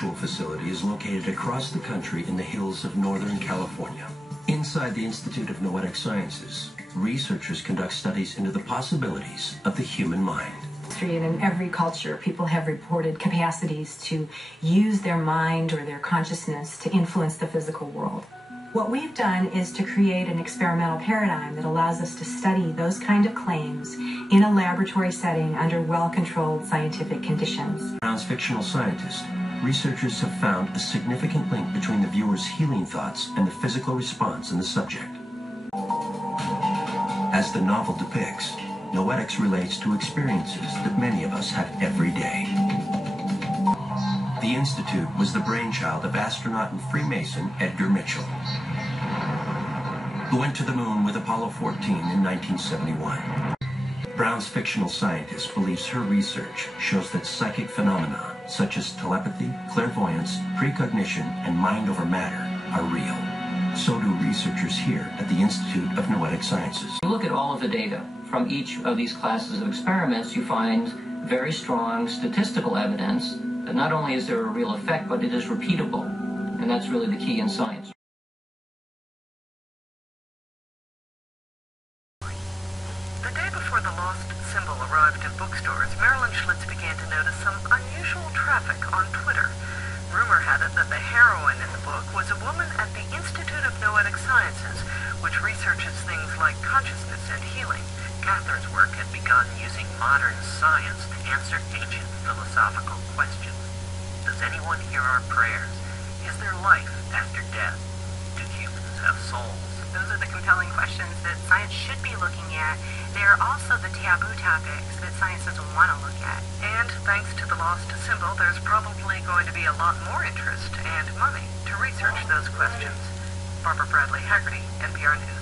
actual facility is located across the country in the hills of Northern California. Inside the Institute of Noetic Sciences, researchers conduct studies into the possibilities of the human mind. And in every culture, people have reported capacities to use their mind or their consciousness to influence the physical world. What we've done is to create an experimental paradigm that allows us to study those kind of claims in a laboratory setting under well-controlled scientific conditions. As fictional scientist, researchers have found a significant link between the viewer's healing thoughts and the physical response in the subject. As the novel depicts, noetics relates to experiences that many of us have every day. The Institute was the brainchild of astronaut and Freemason Edgar Mitchell, who went to the moon with Apollo 14 in 1971. Brown's fictional scientist believes her research shows that psychic phenomena such as telepathy, clairvoyance, precognition, and mind over matter are real. So do researchers here at the Institute of Noetic Sciences. You look at all of the data from each of these classes of experiments, you find very strong statistical evidence that not only is there a real effect, but it is repeatable. And that's really the key in science. of bookstores, Marilyn Schlitz began to notice some unusual traffic on Twitter. Rumor had it that the heroine in the book was a woman at the Institute of Noetic Sciences, which researches things like consciousness and healing. Catherine's work had begun using modern science to answer ancient philosophical questions. Does anyone hear our prayers? Is there life after death? Do humans have souls? Those are the compelling questions that science should be looking at. They are also the taboo topics that science doesn't want to look at. And thanks to the lost symbol, there's probably going to be a lot more interest and money to research those questions. Barbara Bradley Haggerty, NPR News.